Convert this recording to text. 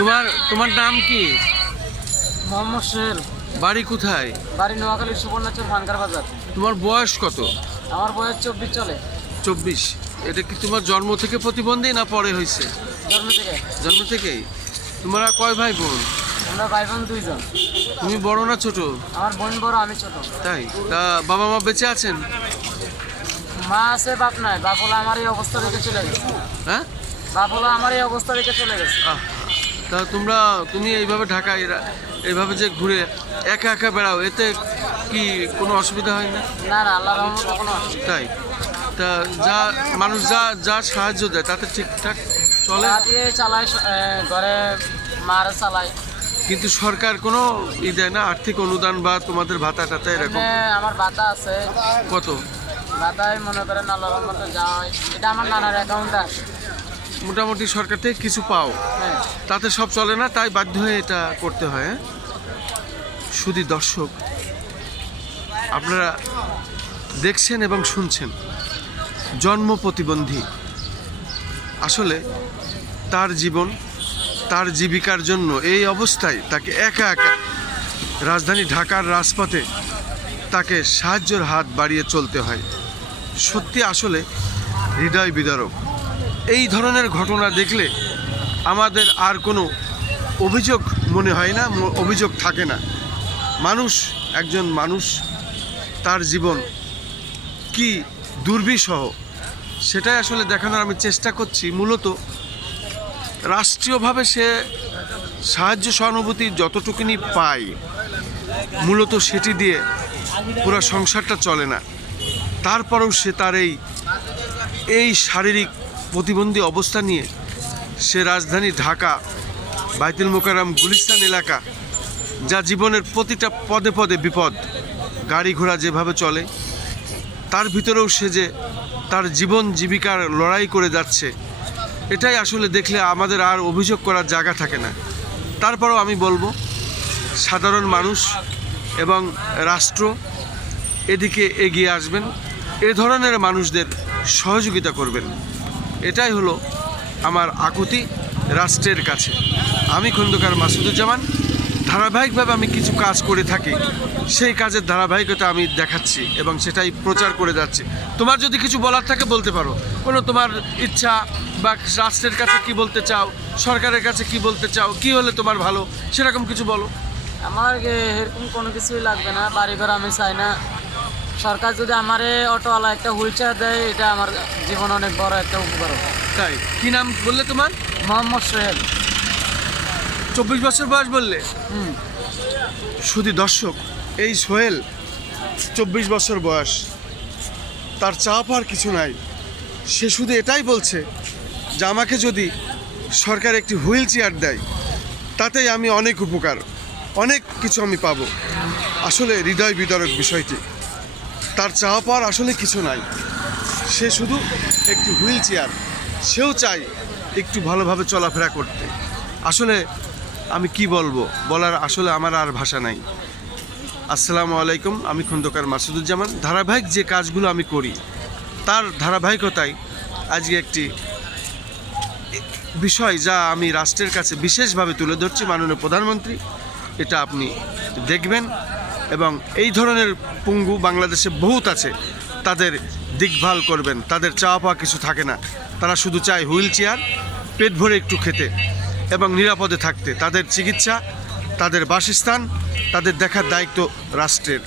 তোমার তোমার নাম কি? মোহাম্মদ সোহেল। বাড়ি কোথায়? বাড়ি নোয়াখালী সুবর্ণচর ভাঙ্গার বাজার। তোমার বয়স কত? আমার বয়স 24 চলে। 24। এটা কি তোমার জন্ম থেকে প্রতিবন্ধী না পরে হয়েছে? জন্ম থেকে। জন্ম থেকেই। তোমরা কয় ভাই বোন? আমরা ভাই বোন 2 জন। তুমি বড় না ছোট? আমার বোন বড়, আমি ছোট। তাই? তা বাবা মা বেঁচে আছেন? মা আছে, বাপ নাই। বাপ হলো আমার এই অবস্থা রেখে চলে গেছে। হ্যাঁ? বাপ হলো আমার এই অবস্থা রেখে চলে গেছে। তা তুমি এইভাবে ঢাকায় এইভাবে যে ঘুরে একা একা বেড়াও, এতে কি কোনো অসুবিধা হয় না? না না, আল্লাহর রহমতে কোনো অসুবিধা তাই? তা মানুষ যা সাহায্য দেয় তাতে ঠিকঠাক চলে? না দিয়ে চালায়, ঘরে মারে চালায়। কিন্তু সরকার কোনো দেয় না, আর্থিক অনুদান বা তোমাদের ভাতা টাতা এরকম? আমার ভাতা আছে। কত? ভাতায় মনে করেন আল্লাহর রহমতে যাওয়া হয়। এটা আমার নানার অ্যাকাউন্টে আসে। মোটামুটি সরকার থেকে কিছু পাও, হ্যাঁ। তাতে সব চলে না, তাই বাধ্য হয়ে এটা করতে হয়। হ্যাঁ? শুধু দর্শক, আপনারা দেখছেন এবং শুনছেন, জন্ম প্রতিবন্ধী। আসলে তার জীবন, তার জীবিকার জন্য এই অবস্থায় তাকে একা একা রাজধানী ঢাকার রাজপথে তাকে সাহায্যের হাত বাড়িয়ে চলতে হয়। সত্যি আসলে হৃদয় বিদারক। এই ধরনের ঘটনা দেখলে আমাদের আর কোনো অভিযোগ মনে হয় না, অভিযোগ থাকে না। একজন মানুষ, তার জীবন কি দুর্বিষহ সেটাই আসলে দেখানোর আমি চেষ্টা করছি। মূলত রাষ্ট্রীয়ভাবে সে সাহায্য সহানুভূতি যতটুকুনি পায়, মূলত সেটি দিয়ে পুরো সংসারটা চলে না। তারপরেও সে তার এই শারীরিক প্রতিবন্ধী অবস্থা নিয়ে সে রাজধানী ঢাকা, বাইতুল মোকাররম, গুলিস্তান এলাকা, যা জীবনের প্রতিটা পদে পদে বিপদ, গাড়ি ঘোড়া যেভাবে চলে, তার ভিতরেও সে যে তার জীবন জীবিকার লড়াই করে যাচ্ছে, এটাই আসলে দেখলে আমাদের আর অভিযোগ করার জায়গা থাকে না। তারপরেও আমি বলবো, সাধারণ মানুষ এবং রাষ্ট্র এদিকে এগিয়ে আসবেন, এ ধরনের মানুষদের সহযোগিতা করবেন। এটাই হলো আমার আকুতি রাষ্ট্রের কাছে। আমি খন্দকার মাসুদুজ্জামান। ধারাবাহিকভাবে আমি কিছু কাজ করে থাকি, সেই কাজের ধারাবাহিকতা আমি দেখাচ্ছি এবং সেটাই প্রচার করে যাচ্ছি। তোমার যদি কিছু বলার থাকে বলতে পারো, কোনো তোমার ইচ্ছা বা রাষ্ট্রের কাছে কি বলতে চাও, সরকারের কাছে কি বলতে চাও, কি হলে তোমার ভালো, সেরকম কিছু বলো। আমার এরকম কোনো কিছুই লাগবে না, বাড়িঘর আমি চাই না। সরকার যদি আমার অটোওয়ালা একটা হুইল চেয়ার দেয়, এটা আমার জীবন অনেক বড় একটা উপকার হবে। তাই? কি নাম বললে তোমার? মোহাম্মদ সোহেল। 24 বছর বয়স বললে? শুধু দর্শক, এই সোহেল 24 বছর বয়স, তার চাপ আর কিছু নাই। সে শুধু এটাই বলছে যে আমাকে যদি সরকার একটি হুইল চেয়ার দেয়, তাতেই আমি অনেক উপকার, অনেক কিছু আমি পাবো। আসলে হৃদয় বিদারক বিষয়টি। তার চাওয়া পাওয়ার আসলে কিছু নাই, সে শুধু একটি হুইল চেয়ার, সেও চাই একটু ভালোভাবে চলাফেরা করতে। আসলে আমি কি বলবো, বলার আসলে আমার আর ভাষা নাই। আসসালামু আলাইকুম, আমি খন্দকার মাসুদুজ্জামান। ধারাবাহিক যে কাজগুলো আমি করি, তার ধারাবাহিকতায় আজকে একটি বিষয় যা আমি রাষ্ট্রের কাছে বিশেষভাবে তুলে ধরছি, মাননীয় প্রধানমন্ত্রী এটা আপনি দেখবেন এবং এই ধরনের পঙ্গু বাংলাদেশে বহুত আছে, তাদের দেখভাল করবেন। তাদের চাওয়া পাওয়া কিছু থাকে না, তারা শুধু চায় হুইল চেয়ার, পেট ভরে একটু খেতে এবং নিরাপদে থাকতে। তাদের চিকিৎসা, তাদের বাসস্থান, তাদের দেখার দায়িত্ব রাষ্ট্রের।